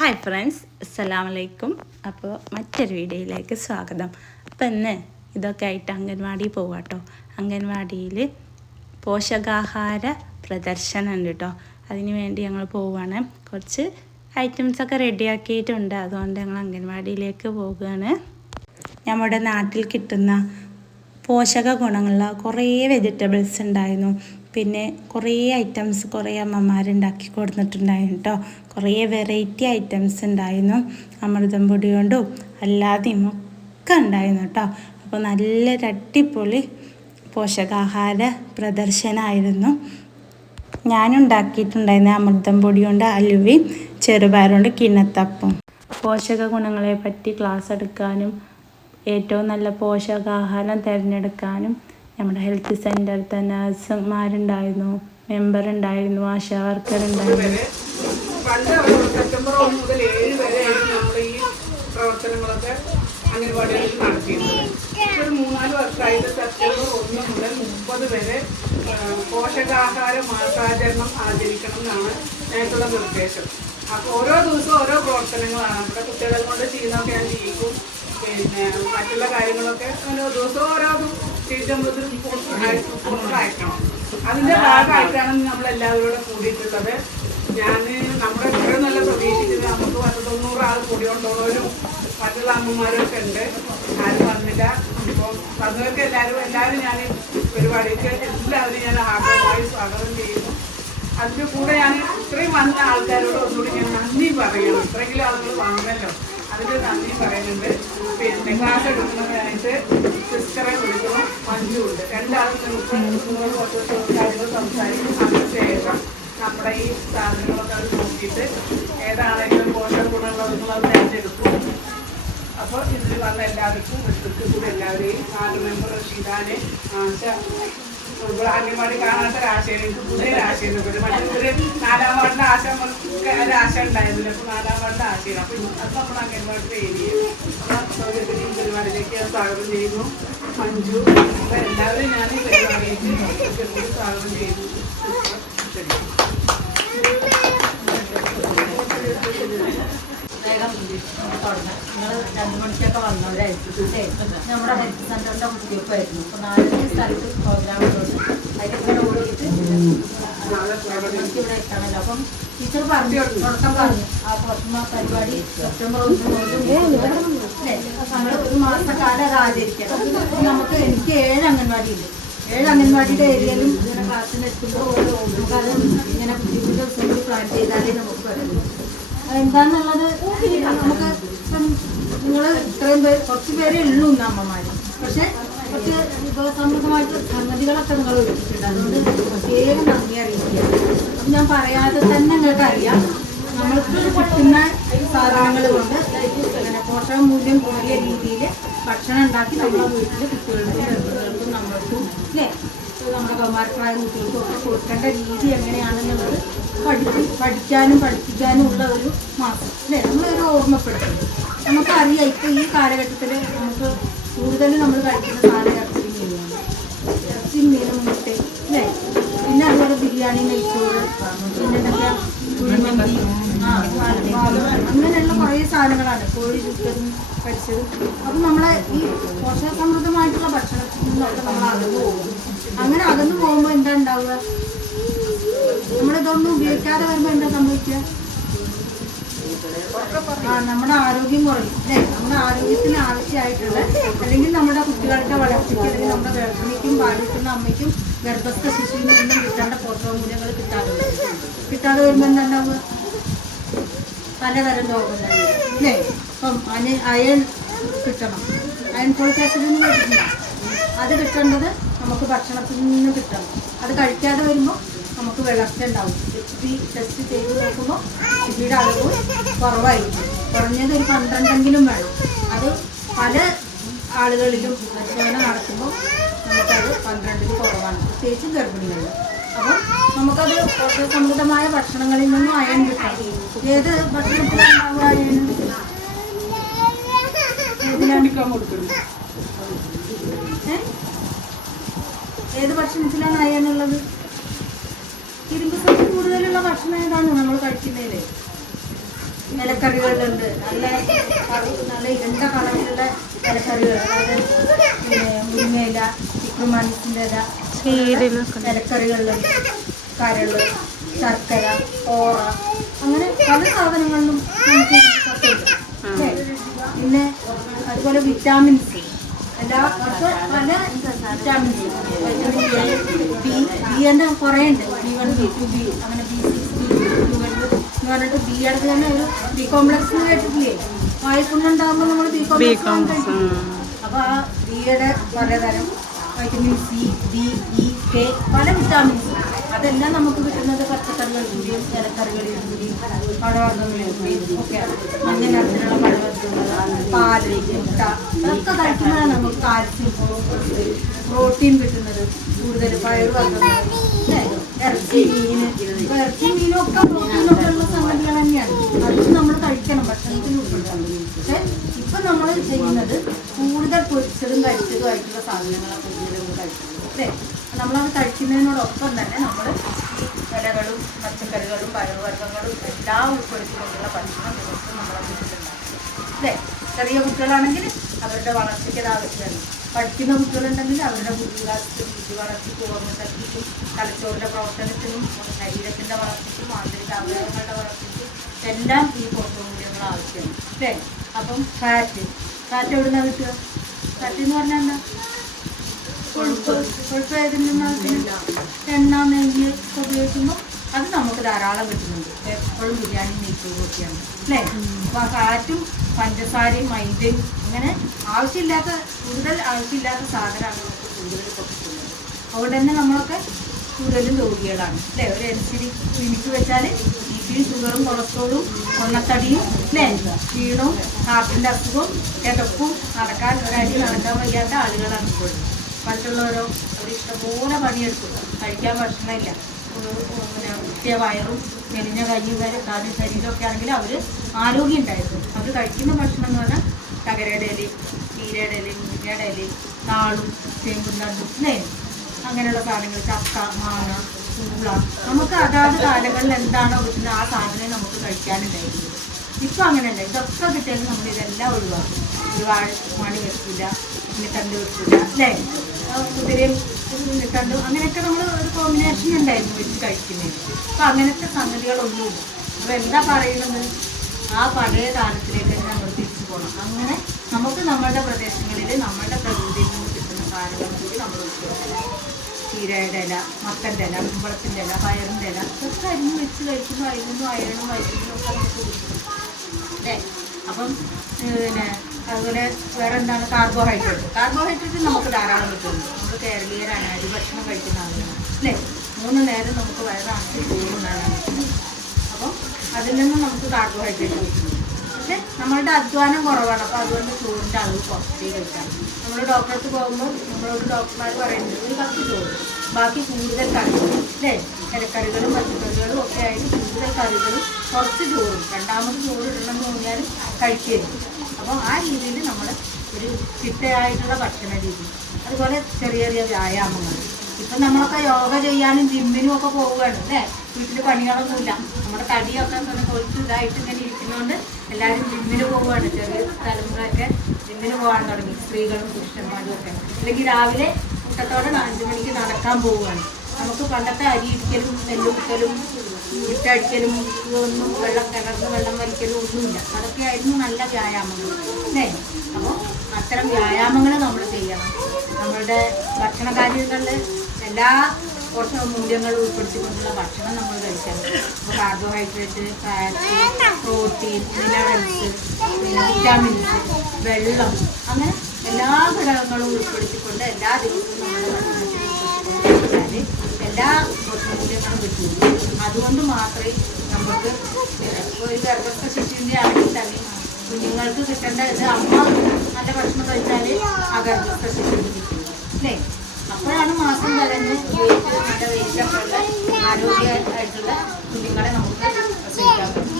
Hi friends, അസ്സലാമലൈക്കും. അപ്പോൾ മറ്റൊരു വീഡിയോയിലേക്ക് സ്വാഗതം. അപ്പോൾ ഇന്ന് ഇതൊക്കെ ആയിട്ട് അംഗൻവാടിയിൽ പോവാം കേട്ടോ. അംഗൻവാടിയിൽ പോഷകാഹാര പ്രദർശനം ഉണ്ട് കേട്ടോ. അതിന് വേണ്ടി ഞങ്ങൾ പോവുകയാണ്. കുറച്ച് ഐറ്റംസൊക്കെ റെഡിയാക്കിയിട്ടുണ്ട്. അതുകൊണ്ട് ഞങ്ങൾ അംഗൻവാടിയിലേക്ക് പോവുകയാണ്. നമ്മുടെ നാട്ടിൽ കിട്ടുന്ന പോഷക ഗുണങ്ങളുള്ള കുറേ വെജിറ്റബിൾസ് ഉണ്ടായിരുന്നു. പിന്നെ കുറേ ഐറ്റംസ് കുറേ അമ്മമാരുണ്ടാക്കി കൊടുത്തിട്ടുണ്ടായിരുന്നു കേട്ടോ. കുറേ വെറൈറ്റി ഐറ്റംസ് ഉണ്ടായിരുന്നു. അമൃതം പൊടി കൊണ്ടും അല്ലാതെയും ഒക്കെ ഉണ്ടായിരുന്നു കേട്ടോ. അപ്പോൾ നല്ലൊരു അടിപൊളി പോഷകാഹാര പ്രദർശനമായിരുന്നു. ഞാനുണ്ടാക്കിയിട്ടുണ്ടായിരുന്നു അമൃതം പൊടി കൊണ്ട് അലുവയും ചെറുപയർ കൊണ്ട് കിണ്ണത്തപ്പും. പോഷക ഗുണങ്ങളെ പറ്റി ക്ലാസ് എടുക്കാനും ഏറ്റവും നല്ല പോഷകാഹാരം തിരഞ്ഞെടുക്കാനും നമ്മുടെ ഹെൽത്ത് സെൻ്ററിലത്തെ നഴ്സുമാരുണ്ടായിരുന്നു, മെമ്പർ ഉണ്ടായിരുന്നു, ആശാ വർക്കർ ഉണ്ടായിരുന്നു. പണ്ട് സെപ്റ്റംബർ 1 മുതൽ 7 വരെയായിരുന്നു നമ്മൾ ഈ പ്രവർത്തനങ്ങളൊക്കെ അംഗൻവാടികളിൽ നടത്തിയിരുന്നത്. ഒരു 3-4 വർഷമായിട്ട് സെപ്റ്റംബർ 1 മുതൽ 30 വരെ പോഷകാഹാര മാസാചരണം ആചരിക്കണം എന്നാണ് ഞങ്ങൾക്കുള്ള നിർദ്ദേശം. അപ്പോൾ ഓരോ ദിവസവും ഓരോ പ്രവർത്തനങ്ങളാണ്. നമ്മുടെ കുട്ടികളെ കൊണ്ട് ചെയ്യുന്നതൊക്കെ ഞാൻ ചെയ്യിക്കും. പിന്നെ മറ്റുള്ള കാര്യങ്ങളൊക്കെ ഓരോ ദിവസവും ഓരോന്നും ചെയ്ത് അയക്കണം. അതിൻ്റെ ഭാഗമായിട്ടാണ് നമ്മളെല്ലാവരോടും കൂടിയിട്ടുള്ളത്. ഞാൻ നമ്മുടെ കൂടെ നല്ല പ്രതീക്ഷിച്ചത് നമുക്ക് 190 ആൾ കൂടി കൊണ്ടുപോകുന്നവരും മറ്റുള്ള അമ്മമാരൊക്കെ ഉണ്ട്. ആരും വന്നില്ല. അപ്പോൾ വന്നവർക്ക് എല്ലാവരും ഞാൻ പരിപാടിക്ക് എല്ലാവരും ഞാൻ ആഗ്രഹമായി സ്വാഗതം ചെയ്യുന്നു. അതിൻ്റെ കൂടെ ഞാൻ ഇത്രയും വന്ന ആൾക്കാരോട് ഒന്നുകൂടി ഞാൻ നന്ദി പറയണം. ഇത്രയെങ്കിലും ആളുകൾ വന്നല്ലോ, അതിൽ നന്ദി പറയുന്നുണ്ട്. പിന്നെ ക്ലാസ് എടുക്കുന്നതിനായിട്ട് സിസ്റ്ററെ വിളിക്കണം, മഞ്ജുണ്ട്. രണ്ടാളും നമുക്ക് കുറച്ച് കാര്യങ്ങൾ സംസാരിക്കും. അതിനുശേഷം നമ്മുടെ ഈ സാധനങ്ങളൊക്കെ അത് നോക്കിയിട്ട് ഏതാണെങ്കിലും പോഷക ഗുണങ്ങളുള്ളത് തിരഞ്ഞെടുക്കും. അപ്പോൾ ഇതിൽ വന്ന എല്ലാവർക്കും കൂടെ എല്ലാവരെയും 4 മെമ്പർ ഷിതാനെ, ആശ, അംഗൻവാടി കാണാത്ത ഒരാശയം, എനിക്ക് പുതിയ ആശയം മറ്റൊരു 4-ാം വാർഡിൻ്റെ ആശ ഒരാശ ഉണ്ടായിരുന്നില്ല. അപ്പോൾ 4-ാം വാർഡിൻ്റെ ആശയം. അപ്പോൾ അത് നമ്മൾ അംഗൻവാടിയുടെ ഏരിയ സൗകര്യത്തിനും പരിപാടിയിലേക്ക് സ്വാഗതം ചെയ്യുന്നു. മഞ്ജു, അപ്പോൾ എല്ലാവരും ഞാൻ ഈ പരിപാടിയിലേക്ക് സ്വാഗതം ചെയ്യുന്നു. വേഗം തുടങ്ങാം. നിങ്ങൾ 2 മണിക്കൊക്കെ വന്നവരായിരിക്കും. നമ്മുടെ ഹെൽത്ത് സെൻ്ററിൻ്റെ കുത്തിവെപ്പായിരുന്നു. അപ്പോൾ 4 സ്ഥലത്ത് പ്രോഗ്രാമുകളുണ്ട്. അതിലൊക്കെ ഓടിയിട്ട് ഇവിടെ എത്തണമല്ലോ. അപ്പം ടീച്ചർ പറഞ്ഞു, തുടക്കം പറഞ്ഞു ആ പോഷണ പരിപാടി സെപ്റ്റംബർ 1 മുതൽ നമ്മൾ 1 മാസക്കാലം അത് ആചരിക്കണം. നമുക്ക് എനിക്ക് 7 അംഗൻവാടിയുണ്ട്. 7 അംഗൻവാടിയുടെ ഏരിയയിലും ഇങ്ങനെ ക്ലാസ്സിന് എത്തുമ്പോൾ നമുക്കത് ഇങ്ങനെ ബുദ്ധിമുട്ട് പ്ലാൻ ചെയ്താലേ നമുക്ക് വരുള്ളൂ. എന്താന്നുള്ളത് നമുക്ക് ഇപ്പം നിങ്ങൾ ഇത്രയും പേര് കുറച്ച് പേരേ ഉള്ളൂ ഇന്ന് അമ്മമാർ. പക്ഷെ കുറച്ച് വിഭവസമൃദ്ധമായിട്ട് സംഗതികളൊക്കെ നിങ്ങൾ ഒരുക്കിയിട്ടുണ്ട്. അതുകൊണ്ട് പ്രത്യേകം നന്ദി അറിയിക്കുക. അപ്പം ഞാൻ പറയാതെ തന്നെ നിങ്ങൾക്ക് അറിയാം, നമ്മൾക്ക് കിട്ടുന്ന സാധനങ്ങൾ കൊണ്ട് അങ്ങനെ പോഷകമൂല്യം കൂടിയ രീതിയിൽ ഭക്ഷണം ഉണ്ടാക്കി നമ്മുടെ വീട്ടിൽ കുട്ടികൾക്കും ഗർഭിണികൾക്കും നമ്മൾക്കും അല്ലേ നമ്മുടെ കൗമാരപ്രായ കുട്ടികൾക്കും ഒക്കെ കൊടുക്കേണ്ട രീതി എങ്ങനെയാണെന്നുള്ളത് പഠിക്കാനും പഠിപ്പിക്കാനും ഉള്ള ഒരു മാസം അല്ലേ, നമ്മളൊരു ഓർമ്മപ്പെടുത്തും. നമുക്കറിയാം ഇപ്പോൾ ഈ കാലഘട്ടത്തിൽ നമുക്ക് കൂടുതൽ നമ്മൾ കഴിക്കുന്ന സാധനം ഇറച്ചിയും മീനാണ്. ഇറച്ചിയും മീനും മുട്ട അല്ലേ, പിന്നെ അതുപോലെ ബിരിയാണി, നെയ്ച്ചോറ്, പിന്നെ എന്തൊക്കെയാ കുഴിമന്തി, അങ്ങനെയുള്ള കുറേ സാധനങ്ങളാണ്. കോഴി ചുട്ടതും കഴിച്ചതും. അപ്പം നമ്മളെ ഈ പോഷകസമൃദ്ധമായിട്ടുള്ള ഭക്ഷണത്തിൽ നിന്നൊക്കെ നമ്മൾ അകന്നു പോകും. അങ്ങനെ അകന്നു പോകുമ്പോൾ എന്താ ഉണ്ടാവുക? നമ്മളിതൊന്നും ഉപയോഗിക്കാതെ വരുമ്പോൾ എന്താ സംഭവിക്കുക? നമ്മുടെ ആരോഗ്യം കുറയും അല്ലേ. നമ്മുടെ ആരോഗ്യത്തിന് ആവശ്യമായിട്ടുള്ള അല്ലെങ്കിൽ നമ്മുടെ കുട്ടികളുടെ വളർച്ചയ്ക്ക് അല്ലെങ്കിൽ നമ്മുടെ ഗർഭിണിക്കും പാലിക്കുന്ന അമ്മയ്ക്കും ഗർഭസ്ഥ ശിശുവിനും ഒന്നും കിട്ടേണ്ട പോഷകമൂല്യങ്ങൾ കിട്ടാതെ വരുമ്പോൾ എന്താ ഉണ്ടാവുക? പലതരം രോഗങ്ങൾ അല്ലേ. ഇപ്പം അയൺ കിട്ടണം, അയൺ ഫോളിക് ആസിഡ് എന്ന് കേട്ടിട്ടില്ല. അത് കിട്ടേണ്ടത് നമുക്ക് ഭക്ഷണത്തിൽ നിന്ന് കിട്ടണം. അത് കഴിക്കാതെ വരുമ്പോൾ നമുക്ക് വളർച്ച ഉണ്ടാവും. HP ടെസ്റ്റ് ചെയ്ത് നോക്കുമ്പോൾ HBയുടെ അളവ് കുറവായിരിക്കും. കുറഞ്ഞത് ഒരു 12എങ്കിലും വേണം. അത് പല ആളുകളിലും പരിശോധന നടത്തുമ്പോൾ നമുക്കത് 12ൽ കുറവാണ്, പ്രത്യേകിച്ച് ഗർഭിണികളിൽ. അപ്പം നമുക്കത് പോഷകസമൃദ്ധമായ ഭക്ഷണങ്ങളിൽ നിന്നും അയൺ കിട്ടാം. ഏത് ഭക്ഷണത്തിലുണ്ടാവുക അയൺ? ഏത് ഭക്ഷണത്തിലാണ് അയൺ ഉള്ളത്? ഇരുമ്പ് സത്ത് കൂടുതലുള്ള ഭക്ഷണം ഏതാണ് നമ്മൾ കഴിക്കുന്നതിൽ? ഇലക്കറികളുണ്ട്, നല്ല ഇരുണ്ട കളറിലുള്ള ഇലക്കറികൾ, അതായത് മുരിങ്ങയില, ചിക്കുമാനിസിൻ്റെ ഇല, ഇലക്കറികളിലുണ്ട് കരള്, ശർക്കര, ഓറ, അങ്ങനെ പല സാധനങ്ങളിലും നമുക്ക് സത്തുണ്ട്. പിന്നെ അതുപോലെ വിറ്റാമിൻസ് എല്ലാ പല വിറ്റാമിൻസ്, ബി തന്നെ കുറേ ഉണ്ട്, B1, B2, B അങ്ങനെ B6, B12 എന്ന് പറഞ്ഞിട്ട് ബി അടുത്ത് തന്നെ ഒരു ബി കോംപ്ലക്സ് കേട്ടിട്ടില്ലേ? വായ്പുണ്ണുണ്ടാകുമ്പോൾ നമ്മൾ ബി കോംപ്ലക്സ് കഴിക്കും. അപ്പോൾ ആ ബിയുടെ പലതരം vitamin C, D, E, K, പല വിറ്റാമിൻസ് അതെല്ലാം നമുക്ക് കിട്ടുന്നത് പച്ചക്കറികളിൽ കൂടിയും ഇലക്കറികളിൽ കൂടിയും പഴവർഗ്ഗങ്ങളിൽ കൂടിയും ഒക്കെയാണ്. മഞ്ഞ നിറത്തിലുള്ള പഴവർഗ്ഗങ്ങൾ, പാല്, മുട്ട അതൊക്കെ കഴിക്കുമ്പോഴാണ് നമുക്ക് കാൽസ്യം, പ്രോട്ടീൻ കിട്ടുന്നത്. കൂടുതൽ പയറുവർഗ്ഗങ്ങൾ, ഇറച്ചി, മീൻ, ഇറച്ചി മീനൊക്കെ പ്രോട്ടീനൊക്കെ ഉള്ള സംഗതികൾ തന്നെയാണ്. അതും നമ്മൾ കഴിക്കണം, ഭക്ഷണത്തിൽ ഉൾപ്പെടുത്താൻ. പക്ഷെ ഇപ്പം നമ്മൾ ചെയ്യുന്നത് കൂടുതൽ പൊരിച്ചതും കരിച്ചതും ആയിട്ടുള്ള സാധനങ്ങളാണ് കൂടുതൽ നമ്മൾ കഴിക്കുന്നത് അല്ലേ? നമ്മളത് കഴിക്കുന്നതിനോടൊപ്പം തന്നെ നമ്മൾ ഈ ഇലകളും പച്ചക്കറികളും പയറുവർഗ്ഗങ്ങളും എല്ലാം ഉൾപ്പെടുത്തിക്കൊണ്ടുള്ള ഭക്ഷണം ദിവസം നമ്മളെ വീട്ടിലുണ്ടാക്കും അല്ലേ? ചെറിയ കുട്ടികളാണെങ്കിൽ അവരുടെ വളർച്ചയ്ക്ക് അത് ആവശ്യമാണ്. പഠിക്കുന്ന കുട്ടികളുണ്ടെങ്കിൽ അവരുടെ ബുദ്ധി വളർച്ചയ്ക്ക്, ഓർമ്മശക്തിക്കും, തലച്ചോറിൻ്റെ പ്രവർത്തനത്തിനും, ശരീരത്തിൻ്റെ വളർച്ചയ്ക്കും, ആന്തരിക അവയവങ്ങളുടെ വളർച്ചയ്ക്കും എല്ലാം ഈ പോഷകമൂല്യങ്ങൾ ആവശ്യമാണ് അല്ലേ? അപ്പം ഫാറ്റ് എവിടെ നിന്നാണ് കിട്ടുക? ഫാറ്റ് എന്ന് പറഞ്ഞാൽ എന്താ? കൊഴുപ്പ് ഏതിൽ നിന്നാണ്? എണ്ണ, നെയ്യ് ഉപയോഗിക്കുമ്പോൾ അത് നമുക്ക് ധാരാളം കിട്ടുന്നുണ്ട്. എപ്പോഴും ബിരിയാണി, നെയ്ച്ചോറും ഒക്കെയാണ് അല്ലേ? അപ്പോൾ ആ ഫാറ്റും പഞ്ചസാരയും മൈദയും അങ്ങനെ കൂടുതൽ ആവശ്യമില്ലാത്ത സാധനമാണ് നമുക്ക് കൂടുതൽ കിട്ടുന്നത്. അതുകൊണ്ട് തന്നെ നമ്മളൊക്കെ കൂടുതലും രോഗികളാണ് അല്ലേ? ഒരു എൻസിഡി ക്ലിനിക്ക് വെച്ചാൽ ബിപിയും ഷുഗറും കൊളസ്ട്രോളും പൊണ്ണത്തടിയും അല്ലേ, ക്ഷീണവും ഹാർട്ടിൻ്റെ അസുഖവും കിടപ്പും നടക്കാൻ വയ്യാത്ത ആളുകളാണ് ഇപ്പോൾ. മറ്റുള്ളവരോ അവർ ഇഷ്ടംപോലെ പണിയെടുക്കും, കഴിക്കാൻ ഭക്ഷണമില്ല, വൃത്തിയ വയറും മെലിഞ്ഞ കയ്യും കാലും ശരീരമൊക്കെ ആണെങ്കിൽ അവർ ആരോഗ്യം ഉണ്ടായിരുന്നു. അവർ കഴിക്കുന്ന ഭക്ഷണം എന്ന് പറഞ്ഞാൽ തകരയുടെ ഇലയും ചീരയുടെ ഇലയും മുരിങ്ങയുടെ ഇലയും താളും ചേമ്പും തണ്ടും അല്ലേ, അങ്ങനെയുള്ള സാധനങ്ങൾ, ചക്ക, മാങ്ങ, പൂള, നമുക്ക് അതാത് കാലങ്ങളിൽ എന്താണോ കിട്ടുന്നത് ആ സാധനം നമുക്ക് കഴിക്കാനുണ്ടായിരുന്നത്. ഇപ്പം അങ്ങനെയല്ല, ഇതൊക്കെ കിട്ടിയാലും നമ്മൾ ഇതെല്ലാം ഒഴിവാക്കും. ഒരു മണി വെക്കില്ല, ഉണ്ണിത്തണ്ട് വെക്കില്ല അല്ലേ, കുതിരയും ഉണ്ണിത്തണ്ടും അങ്ങനെയൊക്കെ നമ്മൾ ഒരു കോമ്പിനേഷൻ ഉണ്ടായിരുന്നു വെച്ച് കഴിക്കുന്നതിന്. അപ്പം അങ്ങനത്തെ സംഗതികളൊന്നുമില്ല. അപ്പോൾ എന്താ പറയുന്നത്? ആ പഴയ കാലത്തിലേക്ക് തന്നെ നമ്മൾ തിരിച്ചു പോകണം. അങ്ങനെ നമുക്ക് നമ്മളുടെ പ്രദേശങ്ങളിൽ നമ്മളുടെ പ്രകൃതിയിൽ നിന്ന് കിട്ടുന്ന കാര്യങ്ങൾ കൂടി നമ്മൾ ഉൾപ്പെടുത്തണം. ചീരയുടെ ഇല, മത്തൻ്റെ ഇല, കുമ്പളത്തിൻ്റെ ഇല, പയറിൻ്റെ ഇല ഇതൊക്കെ അരിഞ്ഞ് വെച്ച് കഴിക്കുമ്പോൾ അരിഞ്ഞും അയണും വൈദ്യുതിയും ഒക്കെ നമുക്ക് കിട്ടും അല്ലേ? അപ്പം പിന്നെ അതുപോലെ വേറെ എന്താണ്? കാർബോഹൈഡ്രേറ്റ് നമുക്ക് ധാരാളം കിട്ടുന്നു. നമ്മൾ കേരളീയരാണ്, അരി ഭക്ഷണം കഴിക്കുന്ന ആളുകളാണ് അല്ലേ? 3 നേരം നമുക്ക് വയറാണെങ്കിൽ ചോറുണ്ടാകാൻ പറ്റും. അപ്പം അതിൽ നിന്ന് നമുക്ക് കാർബോഹൈഡ്രേറ്റ് കിട്ടുന്നു. പക്ഷെ നമ്മളുടെ അധ്വാനം കുറവാണ്. അപ്പോൾ അതുകൊണ്ട് ചോറിൻ്റെ അളവ് കുറച്ചേ കഴിക്കാം. നമ്മൾ ഡോക്ടർക്ക് പോകുമ്പോൾ നമ്മളോട് ഡോക്ടർമാർ പറയുന്നത് ഒരു 10 ചോറ്, ബാക്കി കൂടുതൽ കറികൾ അല്ലേ, ഇലക്കറികളും പച്ചക്കറികളും ഒക്കെ ആയിട്ട് കൂടുതൽ കറികളും കുറച്ച് ചോറും, രണ്ടാമത് ചോറ് ഇടണമെന്ന് തോന്നിയാലും കഴിക്കരുത്. അപ്പോൾ ആ രീതിയിൽ നമ്മൾ ഒരു ചിട്ടയായിട്ടുള്ള ഭക്ഷണ രീതി, അതുപോലെ ചെറിയ ചെറിയ വ്യായാമങ്ങൾ. ഇപ്പം നമ്മളൊക്കെ യോഗ ചെയ്യാനും ജിമ്മിനും ഒക്കെ പോവുകയാണ് അല്ലേ? വീട്ടിൽ പണികളൊന്നുമില്ല, നമ്മുടെ തടിയൊക്കെ തന്നെ കൊഴുത്ത് ഇതായിട്ട് ഇങ്ങനെ ഇരിക്കുന്നതുകൊണ്ട് എല്ലാവരും ജിമ്മിന് പോവുകയാണ്. ചെറിയ തലമുറയൊക്കെ ജിമ്മിന് പോകാൻ തുടങ്ങി, സ്ത്രീകളും പുരുഷന്മാരും ഒക്കെ. അല്ലെങ്കിൽ രാവിലെ കൂട്ടത്തോടെ 5 മണിക്ക് നടക്കാൻ പോവുകയാണ്. നമുക്ക് പണ്ടത്തെ അരി ഇടിക്കലും നെല്ലുകുത്തലും വിട്ടടിക്കലും ഒന്നും കിണർന്ന് വെള്ളം വലിക്കലും ഒന്നുമില്ല. അതൊക്കെ ആയിരുന്നു നല്ല വ്യായാമങ്ങൾ അല്ലേ? അപ്പോൾ അത്തരം വ്യായാമങ്ങൾ നമ്മൾ ചെയ്യണം. നമ്മളുടെ ഭക്ഷണ കാര്യങ്ങളിൽ എല്ലാ പോഷകമൂല്യങ്ങളും ഉൾപ്പെടുത്തിക്കൊണ്ടുള്ള ഭക്ഷണം നമ്മൾ കഴിക്കണം. അപ്പോൾ carbohydrate, fat, protein, minerals, vitamins, വെള്ളം, അങ്ങനെ എല്ലാ ഘടകങ്ങളും ഉൾപ്പെടുത്തിക്കൊണ്ട് എല്ലാ ദിവസവും നമ്മുടെ ഭക്ഷണത്തിൽ ഉൾപ്പെടുത്തിക്കൊണ്ടിരുന്നാൽ എല്ലാ പോഷകമൂല്യങ്ങളും കിട്ടുള്ളൂ. അതുകൊണ്ട് മാത്രമേ നമുക്ക് ഒരു ഗർഭസ്ഥ ശിശുവിൻ്റെ ആണെങ്കിൽ തന്നെ കുഞ്ഞുങ്ങൾക്ക് കിട്ടേണ്ട ഇത് അമ്മ നല്ല ഭക്ഷണം കഴിച്ചാൽ ആ ഗർഭസ്ഥ ശിശുവിന് കിട്ടുള്ളൂ അല്ലേ? അപ്പോഴാണ് മാസം തലഞ്ഞ് ഉപയോഗിച്ച് നല്ല വെയിലൊക്കെ ഉള്ള ആരോഗ്യമായിട്ടുള്ള കുഞ്ഞുങ്ങളെ നമുക്ക് പ്രസവിക്കാൻ പറ്റും.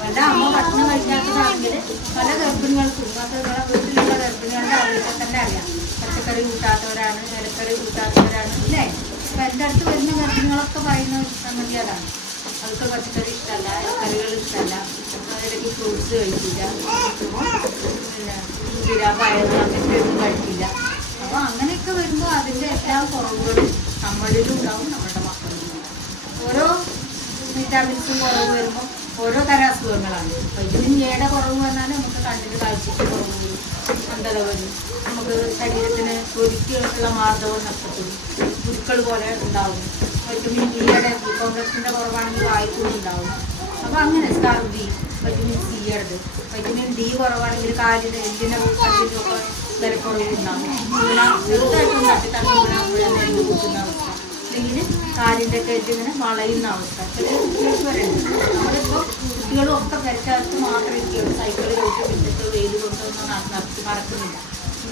വല്ല അമ്മ ഭക്ഷണം കഴിക്കാത്തതാണെങ്കിൽ പല ഗർഭിണികൾക്കും നിങ്ങളെ വീട്ടിലുള്ള ഗർഭിണികളുടെ അവർക്ക് തന്നെ അറിയാം. പച്ചക്കറി കൂട്ടാത്തവരാണ്, ഇലക്കറി കൂട്ടാത്തവരാണ് അല്ലേ? അപ്പം എൻ്റെ അടുത്ത് വരുന്ന ഗർഭിണികളൊക്കെ പറയുന്ന സംഗതി അതാണ്. അവർക്ക് പച്ചക്കറി ഇഷ്ടമല്ല, കറികൾ ഇഷ്ടമല്ല, അതിലേക്ക് ഫ്രൂട്ട്സ് കഴിക്കില്ല, പിന്നെ മുതിര പയർ അങ്ങനത്തെ ഒന്നും കഴിക്കില്ല. അപ്പോൾ അങ്ങനെയൊക്കെ വരുമ്പോൾ അതിൻ്റെ എല്ലാ കുറവുകളും നമ്മളിലും ഉണ്ടാവും, നമ്മുടെ മക്കളിലും ഉണ്ടാവും. ഓരോ വിറ്റാമിൻസും കുറവ് വരുമ്പോൾ ഓരോ തരം അസുഖങ്ങളാണ്. വൈറ്റമിൻ എയുടെ കുറവ് പറഞ്ഞാൽ നമുക്ക് കണ്ണിന് കാഴ്ചയ്ക്ക് കുറവ് വരും, അന്ധത വരും, നമുക്ക് ശരീരത്തിന് ഒരിക്കലുള്ള മാർദ്ദവം നഷ്ടപ്പെടും, പുഴുക്കൾ പോലെ ഉണ്ടാവും. വൈറ്റമിൻ ഡിയുടെ കോംപ്ലക്സിൻ്റെ കുറവാണെങ്കിൽ വായ്പുണ്ടാവും. അപ്പോൾ അങ്ങനെ സ്കർവി, വൈറ്റമിൻ സിയുടെ, വൈറ്റമിൻ ഡി കുറവാണെങ്കിൽ കാലിന് എല്ലിനും കല്ലിനൊക്കെ വിലക്കുറവുണ്ടാകും. ഇങ്ങനെ ചെറുതായിട്ടും തട്ടിത്തട്ടി നെല്ല് കുത്തുന്ന അവസ്ഥ, അല്ലെങ്കിൽ കാലിൻ്റെ ഒക്കെ എല്ലിങ്ങനെ വളയുന്ന അവസ്ഥ ചില കുട്ടികൾക്ക് വരെ ഉണ്ട്. നമ്മളിപ്പോൾ കുട്ടികളും ഒക്കെ പെരക്കകത്ത് മാത്രമേ ഇരിക്കുകയുള്ളൂ. സൈക്കിൾ ചവിട്ടി വിട്ടിട്ട് വെയിൽ കൊണ്ടൊന്നും നടക്കുന്നില്ല.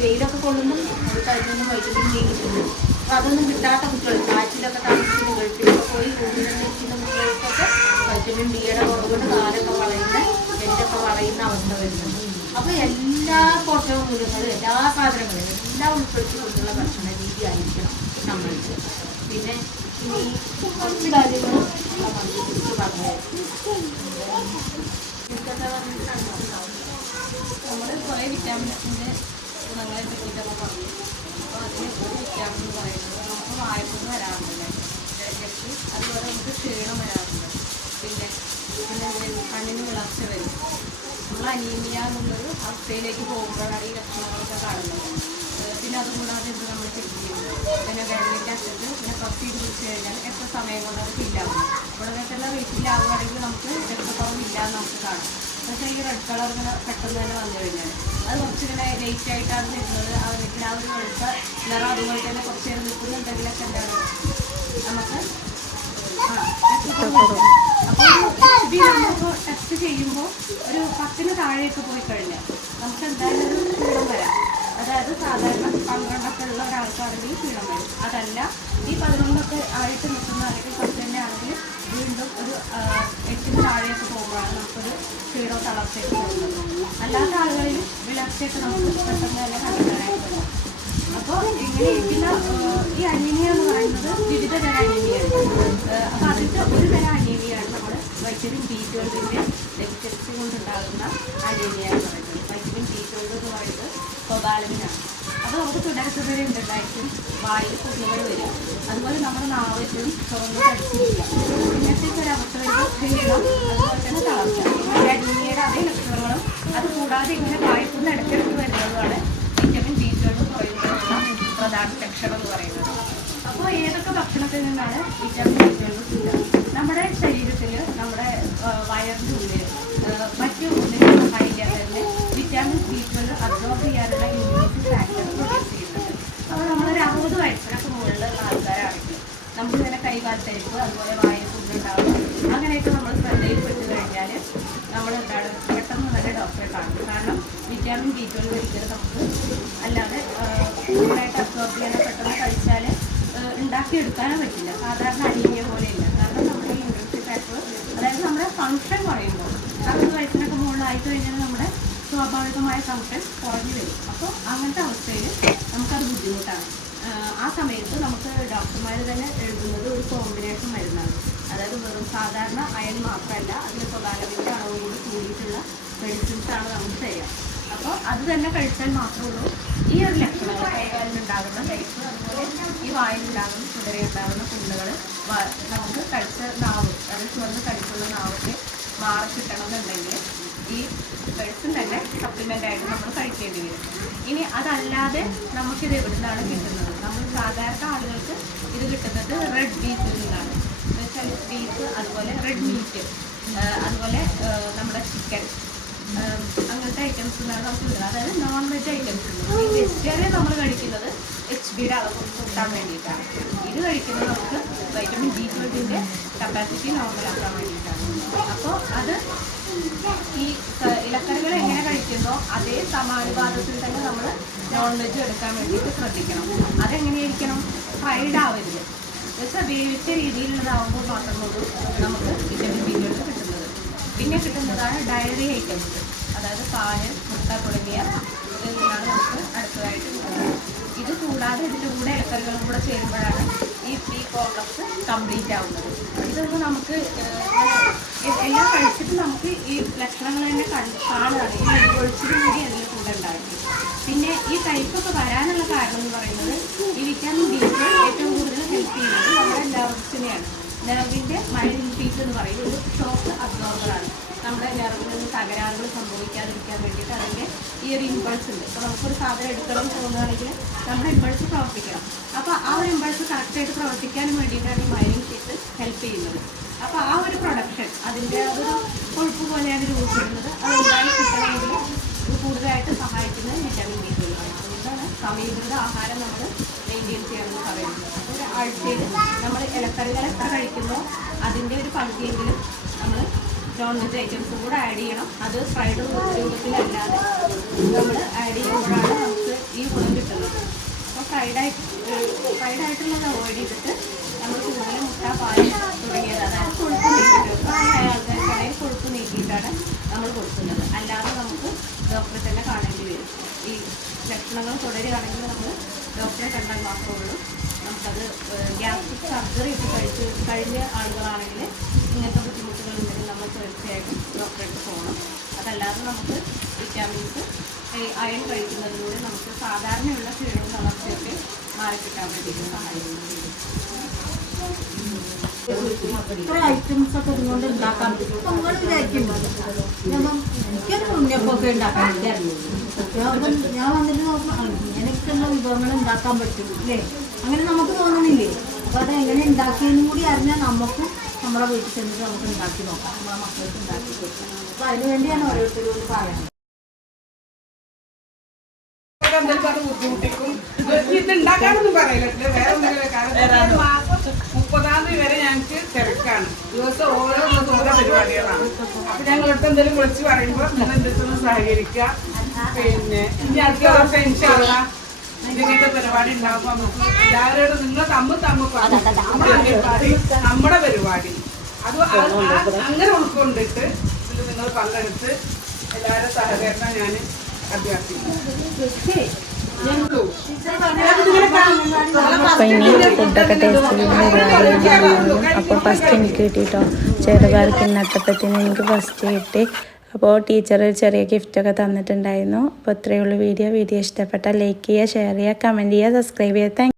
വെയിലൊക്കെ കൊള്ളുമ്പോൾ നമുക്ക് അതിൽ നിന്നും വൈറ്റമിൻ ഡി കിട്ടുന്നു. അപ്പോൾ അതൊന്നും കിട്ടാത്ത കുട്ടികൾ, കാറ്റിലൊക്കെ താമസിക്കുന്ന ഗൾഫിലൊക്കെ പോയി റൂമിലൊക്കെ ഇരിക്കുന്ന കുട്ടികൾക്കൊക്കെ വൈറ്റമിൻ ഡിയുടെ കുറവുകൊണ്ട് കാലൊക്കെ വളയുന്ന എല്ലൊക്കെ വളയുന്ന അവസ്ഥ വരുന്നുണ്ട്. അപ്പോൾ എല്ലാ പോഷകമൂല്യങ്ങളും എല്ലാ സാധനങ്ങളും എല്ലാം ഉൾപ്പെടുത്തിക്കൊണ്ടുള്ള ഭക്ഷണ രീതി ആയിരിക്കണം നമ്മൾക്ക്. പിന്നെ ഇനി കുറച്ച് കാര്യങ്ങൾ കുറിച്ച് പറഞ്ഞു. നമ്മൾ കുറേ വിറ്റാമിൻസിൻ്റെ ഗുണങ്ങളെ പറ്റിയിട്ടൊക്കെ പറഞ്ഞു. അപ്പോൾ അതിന് ഒരു വിറ്റാമിൻ എന്ന് പറയുന്നത് നമുക്ക് വായ്പൊന്ന് വരാറുണ്ട് ഇടയ്ക്കിടയ്ക്ക്, അതുപോലെ നമുക്ക് ക്ഷീണം വരാറുണ്ട്, പിന്നെ കണ്ണിന് വിളർച്ച വരും. നമ്മൾ അനീമിയ എന്നുള്ളൊരു അവസ്ഥയിലേക്ക് പോകുമ്പോഴാണ് ഈ ലക്ഷണങ്ങളൊക്കെ കാണുന്നത്. പിന്നെ അതുകൂടാതെ ഇത് നമ്മൾ ചെക്ക് ചെയ്യുന്നു, പിന്നെ വെള്ളത്തിൻ്റെ അറ്റത്ത് പിന്നെ പ്രസ് ചെയ്ത് കുടിച്ച് കഴിഞ്ഞാൽ എത്ര സമയം കൊണ്ട് അത് ഫില്ലാകും. ഉടനെത്തുള്ള വെയിറ്റിലാവുകയാണെങ്കിൽ നമുക്ക് രക്തക്കുറവില്ല എന്ന് നമുക്ക് കാണാം. പക്ഷേ ഈ റെഡ് കളർ ഇങ്ങനെ പെട്ടെന്ന് തന്നെ വന്നു കഴിഞ്ഞാൽ അത് കുറച്ചിങ്ങനെ ലേറ്റായിട്ടാണ് വരുന്നത്. അവർക്ക് ആ ഒരു വെളുത്ത നിറം അതുപോലെ തന്നെ കുറച്ച് നേരം നിൽക്കുന്നുണ്ടെങ്കിലൊക്കെ എന്താണ് നമുക്ക് അപ്പോൾ നമ്മളിപ്പോൾ ടെസ്റ്റ് ചെയ്യുമ്പോൾ ഒരു 10-ന് താഴെയൊക്കെ പോയി കഴിഞ്ഞാൽ നമുക്ക് എന്തായാലും ഒരു ക്ഷീണം വരാം. അതായത് സാധാരണ 12 ഉള്ള ഒരാൾക്കാണെങ്കിൽ ക്ഷീണം വരും. അതല്ല ഈ 11 ആയിട്ട് നിൽക്കുന്ന അല്ലെങ്കിൽ 10 തന്നെ ആണെങ്കിൽ വീണ്ടും ഒരു 8-ന് താഴെയൊക്കെ പോകുമ്പോഴാണ് നമുക്കൊരു ക്ഷീണോ തളർച്ചയൊക്കെ പോകുന്നത്. അല്ലാത്ത ആളുകളിൽ വിളർച്ചയൊക്കെ നമുക്ക് പെട്ടെന്ന് തന്നെ കണ്ടെത്താനായിട്ട് വരും. അപ്പോൾ ഇങ്ങനെ ഇരിക്കുന്ന ഈ അനീമിയ എന്ന് പറയുന്നത് വിവിധ തരം അനീമിയാണ്. അപ്പോൾ അതിൻ്റെ ഒരു തരം അനീമിയാണ് നമ്മൾ വൈറ്റമിൻ B12 ഡെഫിഷ്യൻസി കൊണ്ടുണ്ടാകുന്ന അനീമിയ എന്ന് പറയുന്നത്. വൈറ്റമിൻ B12 എന്ന് പറയുന്നത് കൊബാലമിനാണ്. അത് നമുക്ക് തുടരെ ഉണ്ടായിട്ടും വായിൽ കുരുകൾ വരും. അതുപോലെ നമ്മുടെ നാവ് എപ്പോഴും തുറന്ന് കടിച്ചിരിക്കുക. ഇങ്ങനത്തെ ഒരവസ്ഥ വരുമ്പോൾ ക്ഷീണം, അതുപോലെ തന്നെ തളർച്ച, അനീമിയയുടെ അതേ ലക്ഷണങ്ങളും അത് കൂടാതെ ഇങ്ങനെ വായ്പുന്ന ഇടയ്ക്കിടയ്ക്ക് വരുന്നതുമാണ് വിറ്റമിൻ B12 കുറയുന്നതിനുള്ള പ്രധാന ലക്ഷണം എന്ന് പറയുന്നത്. അപ്പോൾ ഏതൊക്കെ ഭക്ഷണത്തിൽ നിന്നാണ് വിറ്റമിൻ B12 കിട്ടുക? നമ്മുടെ ശരീരത്തിൽ, നമ്മുടെ വയറിൻ്റെ ഉള്ളിൽ മറ്റു ഒന്നിനും സഹായിക്കാതെ തന്നെ വിറ്റാമിൻ B12 അബ്സോർബ് ചെയ്യാനുള്ള ഇമ്മ്യൂണിറ്റി ഫാക്ടർ പ്രൊഡ്യൂസ് ചെയ്യുന്നുണ്ട്. അപ്പോൾ നമ്മളൊരു 60 വയസ്സിനൊക്കെ മുകളിലുള്ള ആൾക്കാരാണെങ്കിൽ നമുക്കിങ്ങനെ കൈകാലത്തരിപ്പ്, അതുപോലെ വായിൽ ഫുഡുണ്ടാവും, അങ്ങനെയൊക്കെ നമ്മൾ ശ്രദ്ധയിൽപ്പെട്ട് കഴിഞ്ഞാൽ നമ്മൾ എന്താണ് പെട്ടെന്ന് തന്നെ ഡോക്ടറെ കാണും. കാരണം വിറ്റാമിൻ B12 ഒരിക്കലും നമുക്ക് അല്ലാതെ കൂടുതലായിട്ട് അബ്സോർബ് ചെയ്യാനോ പെട്ടെന്ന് കഴിച്ചാൽ ഉണ്ടാക്കിയെടുക്കാനോ പറ്റില്ല. സാധാരണ അനീമിയ പോലെയില്ല. കാരണം നമ്മുടെ ഇമ്മ്യൂണിറ്റി ഫാക്ടർ, അതായത് നമ്മുടെ ഫങ്ഷൻ കുറയുമ്പോൾ 60 വയസ്സിനൊക്കെ മുകളിലായി കഴിഞ്ഞാൽ നമ്മുടെ സ്വാഭാവികമായ ഫങ്ഷൻ കുറഞ്ഞു വരും. അപ്പോൾ അങ്ങനത്തെ അവസ്ഥയിൽ നമുക്കത് ബുദ്ധിമുട്ടാണ്. ആ സമയത്ത് നമുക്ക് ഡോക്ടർമാർ തന്നെ എഴുതുന്നത് ഒരു കോമ്പിനേഷൻ മരുന്നാണ്. അതായത് വെറും സാധാരണ അയൺ മാത്രമല്ല, അതിൽ കൊബാലമിൻ്റെ അളവുകൂടി കൂടിയിട്ടുള്ള മെഡിസിൻസാണ് നമുക്ക് തരിക. അപ്പോൾ അത് തന്നെ കഴിച്ചാൽ മാത്രമേ ഉള്ളൂ ഈ ഒരു ലക്ഷണങ്ങൾ, കൈകാലിനുണ്ടാകുന്ന ലൈഫ്, അതുപോലെ ഈ വായിലുണ്ടാകുന്ന കുതിരയുണ്ടാകുന്ന പുണ്ണുകൾ നമുക്ക് കഴിച്ച നാവ്, അതായത് ചുവന്ന് കടിച്ചുള്ള നാവൊക്കെ മാറി കിട്ടണമെന്നുണ്ടെങ്കിൽ ഈ മെഡിസിൻ തന്നെ സപ്ലിമെൻ്റായിട്ട് നമ്മൾ കഴിക്കേണ്ടി വരും. ഇനി അതല്ലാതെ നമുക്കിത് എവിടെ നിന്നാണ് കിട്ടുന്നത്? നമ്മൾ സാധാരണ ആളുകൾക്ക് ഇത് കിട്ടുന്നത് റെഡ് ബീഫിൽ നിന്നാണ്. എന്ന് വെച്ചാൽ ബീഫ്, അതുപോലെ റെഡ് മീറ്റ്, അതുപോലെ നമ്മുടെ ചിക്കൻ, അങ്ങനത്തെ ഐറ്റംസ് നിന്നാണ് നമുക്ക് കിട്ടുന്നത്. അതായത് നോൺ വെജ് ഐറ്റംസ്. ഈ വെജിറ്റേറിയൻ നമ്മൾ കഴിക്കുന്നത് HBയുടെ അളവ് കൂട്ടാൻ വേണ്ടിയിട്ടാണ്. ഇത് കഴിക്കുന്നത് നമുക്ക് വൈറ്റമിൻ B12 കപ്പാസിറ്റി നോർമലാക്കാൻ വേണ്ടിയിട്ടാണ്. അപ്പോൾ അത് ഈ ഇലക്കറികൾ എങ്ങനെ കഴിക്കുന്നോ അതേ സമാനുപാതത്തിൽ തന്നെ നമ്മൾ നോൺ വെജ് എടുക്കാൻ വേണ്ടിയിട്ട് ശ്രദ്ധിക്കണം. അതെങ്ങനെയായിരിക്കണം? ഫ്രൈഡ് ആവരുത്. എന്നുവെച്ചാൽ വേവിച്ച രീതിയിലുള്ളതാവുമ്പോൾ മാത്രമേ ഉള്ളൂ നമുക്ക് വിറ്റമിൻ B12 കിട്ടുന്നത്. പിന്നെ കിട്ടുന്നതാണ് ഡയറി ഐറ്റംസ്, അതായത് പാല്, മുട്ട തുടങ്ങിയ ഇതിൽ നിന്നാണ് നമുക്ക് അടുത്തതായിട്ട് കിട്ടുന്നത്. ഇത് കൂടാതെ ഇതിൻ്റെ കൂടെ ഇലക്കറികളും കൂടെ ചേരുമ്പോഴാണ് ഈ കോംപ്ലക്സ് കംപ്ലീറ്റ് ആവുന്നത്. ഇതൊന്നും നമുക്ക് എല്ലാം കഴിച്ചിട്ട് നമുക്ക് ഈ ലക്ഷണങ്ങൾ തന്നെ കാണുകയാണ്. ഈ ഒഴിച്ചിട്ട് കൂടി അതിൻ്റെ കൂടെ ഉണ്ടായിരിക്കും. പിന്നെ ഈ കയ്പൊക്കെ വരാനുള്ള കാരണം എന്ന് പറയുന്നത് ഈ വിറ്റാമിൻ ഡി ഏറ്റവും കൂടുതൽ ഹെൽപ്പ് ചെയ്യുന്നത് നമ്മുടെ നെർവ്സിനെയാണ്. നെർവിൻ്റെ മൈൽഡ് പീസ് എന്ന് പറയുന്നത് ഒരു ഷോക്ക് അബ്സോർബറാണ്. നമ്മുടെ നെർവിൽ നിന്ന് തകരാറുകൾ സംഭവിക്കാതിരിക്കാൻ വേണ്ടിയിട്ട് അതിൻ്റെ ഈ ഒരു ഇമ്പൾസ് ഉണ്ട്. ഇപ്പോൾ നമുക്കൊരു സാധനം എടുക്കണം തോന്നുകയാണെങ്കിൽ നമ്മുടെ ഇമ്പൾസ് പ്രവർത്തിക്കണം. അപ്പോൾ ആ ഒരു ഇമ്പൾസ് കറക്റ്റായിട്ട് പ്രവർത്തിക്കാനും വേണ്ടിയിട്ടാണ് ഈ മൈലിംഗ് പീസ് ഹെൽപ്പ് ചെയ്യുന്നത്. അപ്പോൾ ആ ഒരു പ്രൊഡക്ഷൻ അതിൻ്റെ അതൊരു കൊഴുപ്പ് പോലെയാണ് രൂപപ്പെടുന്നത്. അത് ഉണ്ടായി കിട്ടണമെങ്കിൽ ഇത് കൂടുതലായിട്ട് സഹായിക്കുന്നത് വിറ്റാമിൻ ഡി ആണ്. അതുകൊണ്ടാണ് സമീകൃത ആഹാരം നമ്മൾ മെയിൻറ്റെയിൻ ചെയ്യണമെന്ന് പറയുന്നത്. ഒരു ആഴ്ചയിൽ നമ്മൾ ഇലക്കറികൾ എത്ര കഴിക്കുമ്പോൾ അതിൻ്റെ ഒരു പകുതിയെങ്കിലും നമ്മൾ നോൺ വെജ് ഐറ്റംസും കൂടെ ആഡ് ചെയ്യണം. അത് ഫ്രൈഡ് രൂപത്തിലല്ലാതെ നമ്മൾ ആഡ് ചെയ്യുമ്പോഴാണ് നമുക്ക് ഈ ഗുണം കിട്ടുന്നത്. അപ്പോൾ ഫ്രൈഡായിട്ടുള്ളത് അവോയ്ഡ് ചെയ്തിട്ട് നമ്മൾ കൂടുതലും മുട്ട, പാല് തുടങ്ങിയത് അതായത് കൊഴുപ്പ് നീക്കിയിട്ട് പ്രായമായ ആൾക്കാർക്കാണെങ്കിൽ കൊഴുപ്പ് നീക്കിയിട്ടാണ് നമ്മൾ കൊടുക്കുന്നത്. അല്ലാതെ നമുക്ക് ഡോക്ടറെ തന്നെ കാണേണ്ടി വരും. ഈ ലക്ഷണങ്ങൾ തുടരുകയാണെങ്കിൽ നമ്മൾ ഡോക്ടറെ കണ്ടാൽ മാത്രമേ ഉള്ളൂ. നമുക്കത് ഗ്യാസ്ട്രിക് സർജറി ഒക്കെ കഴിഞ്ഞ ആളുകളാണെങ്കിൽ ഇങ്ങനത്തെ ബുദ്ധിമുട്ടുകളുണ്ടെങ്കിൽ നമ്മൾ തീർച്ചയായിട്ടും ഡോക്ടറെ അടുത്ത് പോകണം. അതല്ലാതെ നമുക്ക് വിറ്റാമിൻസ് അയൺ കഴിക്കുന്നതിലൂടെ നമുക്ക് സാധാരണയുള്ള ക്ഷീണവും തളർച്ചയൊക്കെ മാറിക്കിട്ടാൻ വേണ്ടിയിട്ട് സഹായിക്കുന്നു. ഇത്ര ഐറ്റംസ് ഒക്കെ ഇതുകൊണ്ട് ഉണ്ടാക്കാൻ പറ്റും. നമ്മൾ വിചാരിക്കുമ്പോൾ എനിക്കൊരു ഉണ്ണിയപ്പൊക്കെ ഉണ്ടാക്കാൻ അറിയുള്ളൂ. ഞാൻ വന്നിട്ട് നോക്കുമ്പോൾ ഇങ്ങനെയൊക്കെയുള്ള വിഭവങ്ങൾ ഉണ്ടാക്കാൻ പറ്റും അല്ലേ, അങ്ങനെ നമുക്ക് തോന്നണില്ലേ? അപ്പോൾ അത് എങ്ങനെ ഉണ്ടാക്കിയതിനും കൂടി അറിഞ്ഞാൽ നമുക്കും നമ്മളെ വീട്ടിൽ ചെന്നിട്ട് നമുക്ക് ഉണ്ടാക്കി നോക്കാം, നമ്മളെ മക്കൾക്ക് ഉണ്ടാക്കി കൊടുക്കാം. അപ്പോൾ അതിനുവേണ്ടിയാണ് ഓരോരുത്തരോട് പറയുന്നത്. ബുദ്ധിമുട്ടിക്കും ഇത് ഉണ്ടാക്കാനൊന്നും പറയില്ല. വേറെ എന്തെങ്കിലും കാരണം മാസം 30-ാം തീയതി വരെ ഞങ്ങൾക്ക് തിരക്കാണ്. ദിവസം ഓരോ ദിവസം ഓരോ പരിപാടികളാണ്. അപ്പൊ ഞങ്ങളടുത്ത് എന്തെങ്കിലും വിളിച്ച് പറയുമ്പോൾ നിങ്ങൾ എന്തെങ്കിലും സഹകരിക്കുക. പിന്നെ ഇനി അടുത്ത വർഷം ഇൻഷാല്ലാ ഇതിന്റെ പരിപാടി ഉണ്ടാകുമ്പോൾ നമുക്ക് എല്ലാവരോടും നിങ്ങൾ നമ്മുടെ പരിപാടി അത് അങ്ങനെ ഉൾക്കൊണ്ടിട്ട് ഇതിൽ നിങ്ങൾ പങ്കെടുത്ത് എല്ലാവരും സഹകരണം ഞാൻ അപ്പോൾ ഇനി ഫുഡൊക്കെ ടേസ്റ്റ് ചെയ്യുന്ന അപ്പോൾ ഫസ്റ്റ് എനിക്ക് കിട്ടിയിട്ടോ ചെറുപയർക്ക് ഇന്നത്തപ്പത്തിന് എനിക്ക് ഫസ്റ്റ് കിട്ടി. അപ്പോൾ ടീച്ചർ ചെറിയ ഗിഫ്റ്റൊക്കെ തന്നിട്ടുണ്ടായിരുന്നു. അപ്പോൾ ഇത്രയേ ഉള്ളൂ വീഡിയോ ഇഷ്ടപ്പെട്ടാൽ ലൈക്ക് ചെയ്യുക, ഷെയർ ചെയ്യുക, കമൻറ്റ് ചെയ്യുക, സബ്സ്ക്രൈബ് ചെയ്യുക.